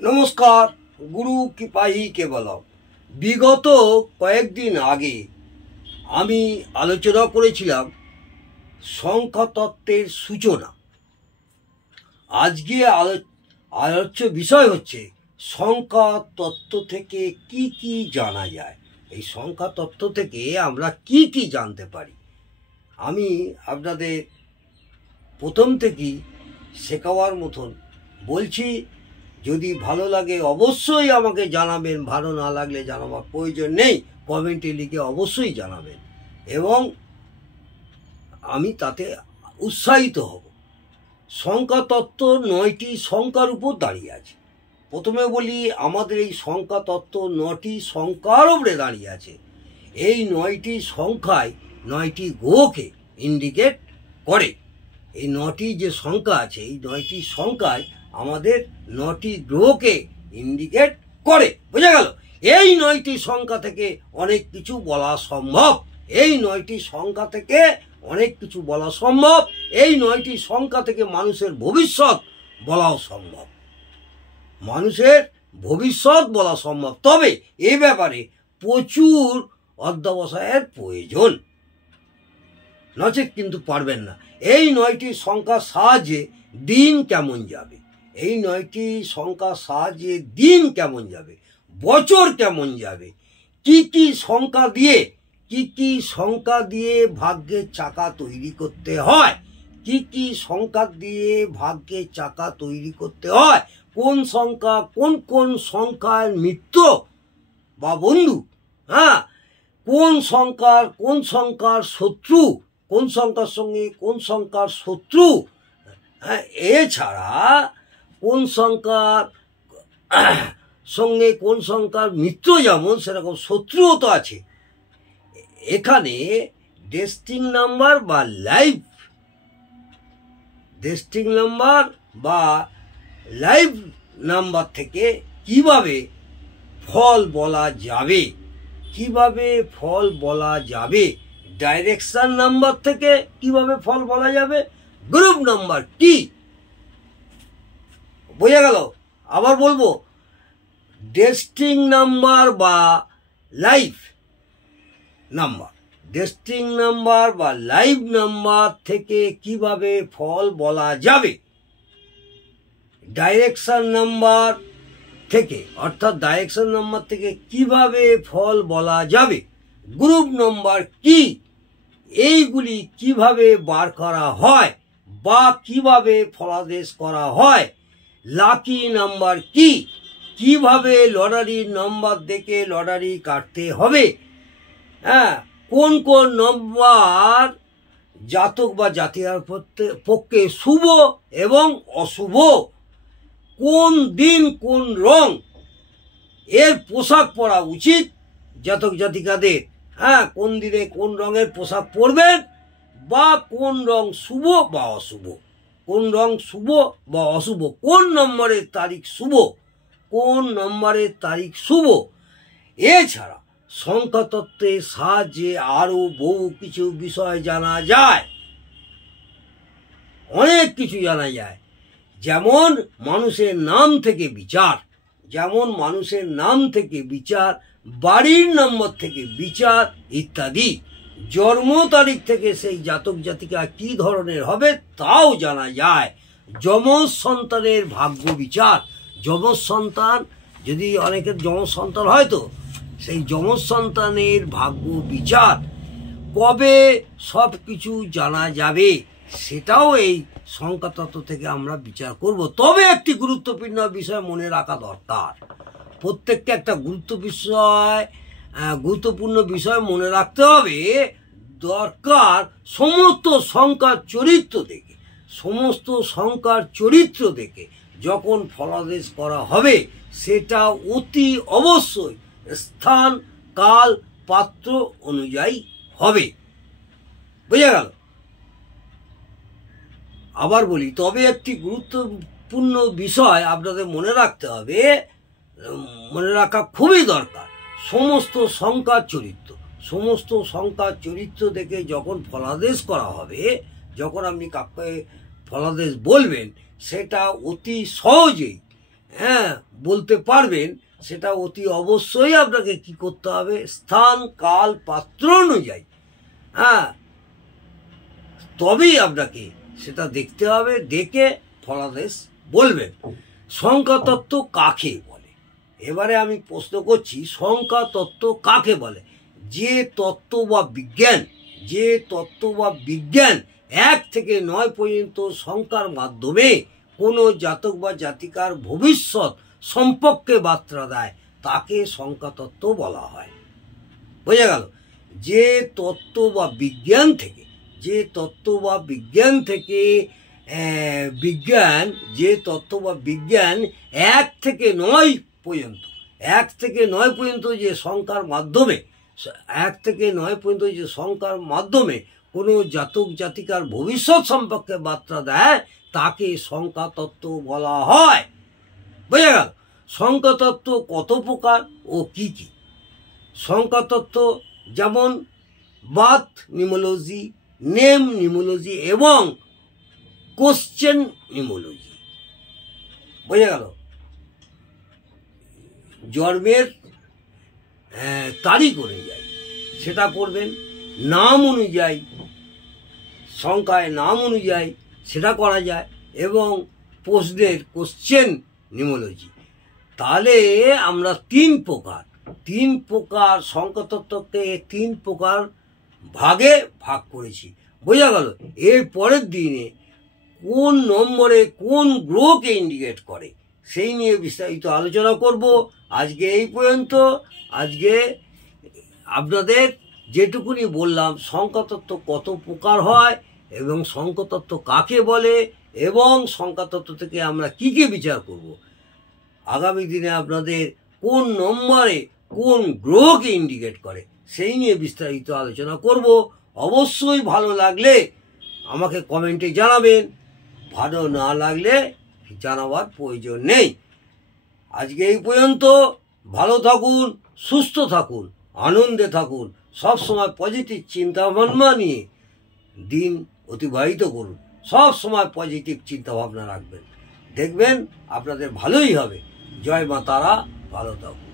নমস্কার। গুরু কৃপাহি কেবলম। বিগত কয়েকদিন আগে আমি আলোচনা করেছিলাম সংখ্যাতত্ত্বের সূচনা। আজকে আলোচ্য বিষয় হচ্ছে সংখ্যাতত্ত্ব থেকে কি কি জানা যায়। এই সংখ্যাতত্ত্ব থেকে আমরা কি কি জানতে পারি আমি আপনাদের প্রথম থেকেই শেখাবার মতন বলছি। যদি ভালো লাগে অবশ্যই আমাকে জানাবেন, ভালো না লাগলে জানাবার প্রয়োজন নেই, কমেন্টে লিখে অবশ্যই জানাবেন এবং আমি তাতে উৎসাহিত হব। সংখ্যাতত্ত্ব 9টি সংখ্যার উপর দাঁড়িয়ে আছে। প্রথমে বলি, আমাদের এই সংখ্যাতত্ত্ব 9টি সংখ্যার উপরে দাঁড়িয়ে আছে। এই 9টি সংখ্যায় 9টি গ্রহকে ইন্ডিকেট করে। এই 9টি যে সংখ্যা আছে, এই 9টি সংখ্যায় আমাদের 9টি গ্রহকে ইন্ডিকেট করে। বোঝা গেল? এই 9টি সংখ্যা থেকে অনেক কিছু বলা সম্ভব। এই 9টি সংখ্যা থেকে অনেক কিছু বলা সম্ভব। এই 9টি সংখ্যা থেকে মানুষের ভবিষ্যৎ বলাও সম্ভব। মানুষের ভবিষ্যৎ বলা সম্ভব। তবে এ ব্যাপারে প্রচুর অধ্যবসায়ের প্রয়োজন, নচেত কিন্তু পারবেন না। এই 9টি সংখ্যার সাহায্যে দিন কেমন যাবে, এই 9টি সংখ্যার সাহায্যে দিন কেমন যাবে, বছর কেমন যাবে, কি কি সংখ্যা দিয়ে ভাগ্যের চাকা তৈরি করতে হয়, কি কি সংখ্যা দিয়ে ভাগ্যের চাকা তৈরি করতে হয়, কোন কোন সংখ্যার মিত্র বা বন্ধু, কোন সংখ্যার শত্রু, কোন সংখ্যার সঙ্গে কোন সংখ্যার শত্রু, এছাড়া কোন সংখ্যার সঙ্গে কোন সংখ্যার মিত্র যেমন সেরকম শত্রুও তো আছে। এখানে ডেস্টিং নাম্বার বা লাইভ নাম্বার থেকে কিভাবে ফল বলা যাবে, ডাইরেকশন নাম্বার থেকে কিভাবে ফল বলা যাবে, গ্রুপ নাম্বার কি। বোঝা গেল? আবার বলবো, ডেস্টিং নাম্বার বা লাইভ নাম্বার থেকে কিভাবে ফল বলা যাবে, ডাইরেকশন নাম্বার থেকে কিভাবে ফল বলা যাবে, গ্রুপ নাম্বার কি, এইগুলি কিভাবে বার করা হয় বা কিভাবে ফলাদেশ করা হয়, লাকি নাম্বার কি, কিভাবে লটারির নাম্বার দেখে লটারি কাটতে হবে, কোন কোন নাম্বার জাতক বা জাতিকার পক্ষে শুভ এবং অশুভ, কোন দিন কোন রং এর পোশাক পরা উচিত জাতক জাতিকাদের, কোন দিনে কোন রঙের পোশাক পরবেন, বা কোন রং শুভ বা অশুভ, কোন নম্বরের তারিখ শুভ, এছাড়া সংখ্যাতত্ত্বের সাহায্যে আরো বহু কিছু বিষয় জানা যায়, অনেক কিছু জানা যায়। যেমন মানুষের নাম থেকে বিচার, বাড়ির নম্বর থেকে বিচার ইত্যাদি। জন্ম তারিখ থেকে সেই জাতক জাতিকা কি ধরনের হবে তাও জানা যায়। যমজ সন্তানের ভাগ্য বিচার, যমজ সন্তান যদি অনেকের যমজ সন্তান হয় তো সেই যমজ সন্তানের ভাগ্য বিচার, কবে সব কিছু জানা যাবে সেটাও এই সংখ্যাতত্ত্ব থেকে আমরা বিচার করব। তবে একটি গুরুত্বপূর্ণ বিষয় মনে রাখা দরকার, প্রত্যেককে একটা গুরুত্বপূর্ণ বিষয় মনে রাখতে হবে দরকার। সমস্ত সংখ্যার চরিত্র দেখে যখন ফলাদেশ করা হবে সেটা অতি অবশ্যই স্থান কাল পাত্র অনুযায়ী হবে। বুঝা গেল? আবার বলি, তবে একটি গুরুত্বপূর্ণ বিষয় আপনাদের মনে রাখতে হবে, মনে রাখা খুবই দরকার, সমস্ত সংখ্যার চরিত্র দেখে যখন ফলাদেশ করা হবে, যখন আপনি কাউকে ফলাদেশ বলবেন সেটা অতি সহজেই হ্যাঁ বলতে পারবেন, সেটা অতি অবশ্যই আপনাকে কি করতে হবে, স্থান কাল পাত্র অনুযায়ী হ্যাঁ তবেই আপনাকে সেটা দেখতে হবে, দেখে ফলাদেশ বলবেন। সংখ্যা তত্ত্ব কাকে বলে? এবারে আমি প্রশ্ন করছি, সংখ্যা তত্ত্ব কাকে বলে? যে তত্ত্ব বা বিজ্ঞান 1 থেকে 9 পর্যন্ত সংখ্যার মাধ্যমে কোনো জাতক বা জাতিকার ভবিষ্যৎ সম্পর্কে বার্তা দেয়, তাকে সংখ্যা তত্ত্ব বলা হয়। বোঝা গেল? যে তত্ত্ব বা বিজ্ঞান থেকে বিজ্ঞান 1 থেকে 9 পর্যন্ত যে সংখ্যার মাধ্যমে কোনো জাতক জাতিকার ভবিষ্যৎ সম্পর্কে বার্তা দেয়, তাকে সংখ্যা তত্ত্ব বলা হয়। বোঝা গেল? সংখ্যা তত্ত্ব কত প্রকার ও কি কি? সংখ্যা তত্ত্ব যেমন বার্থ নিউমোলজি, নেম নিউমোলজি এবং কোশ্চেন নিউমোলজি। বোঝা গেল? জন্মের তারিখ অনুযায়ী সেটা করবেন, নাম অনুযায়ী, সংখ্যায় নাম অনুযায়ী সেটা করা যায়, এবং প্রশ্নের কোশ্চেন নিউমোলজি। তাহলে আমরা তিন প্রকার সংখ্যাতত্ত্বকে 3 প্রকার ভাগে ভাগ করেছি। বোঝা গেল? এর পরের দিনে কোন নম্বরে কোন গ্রহকে ইন্ডিকেট করে সেই নিয়ে বিস্তারিত আলোচনা করব। আজকে এই পর্যন্ত। আজকে আপনাদের যেটুকুনি বললাম, সংখ্যাতত্ত্ব কত প্রকার হয় এবং সংখ্যাতত্ত্ব কাকে বলে এবং সংখ্যাতত্ত্ব থেকে আমরা কি কি বিচার করব, আগামী দিনে আপনাদের কোন নম্বরে কোন গ্রহকে ইন্ডিকেট করে সেই নিয়ে বিস্তারিত আলোচনা করব। অবশ্যই ভালো লাগলে আমাকে কমেন্টে জানাবেন, ভালো না লাগলে জানাবার প্রয়োজন নেই। আজকে এই পর্যন্ত। ভালো থাকুন, সুস্থ থাকুন, আনন্দে থাকুন, সব সময় পজিটিভ চিন্তা ভাবনা নিয়ে দিন অতিবাহিত করুন। সব সময় পজিটিভ চিন্তা ভাবনা রাখবেন, দেখবেন আপনাদের ভালোই হবে। জয় মা তারা। ভালো থাকুন।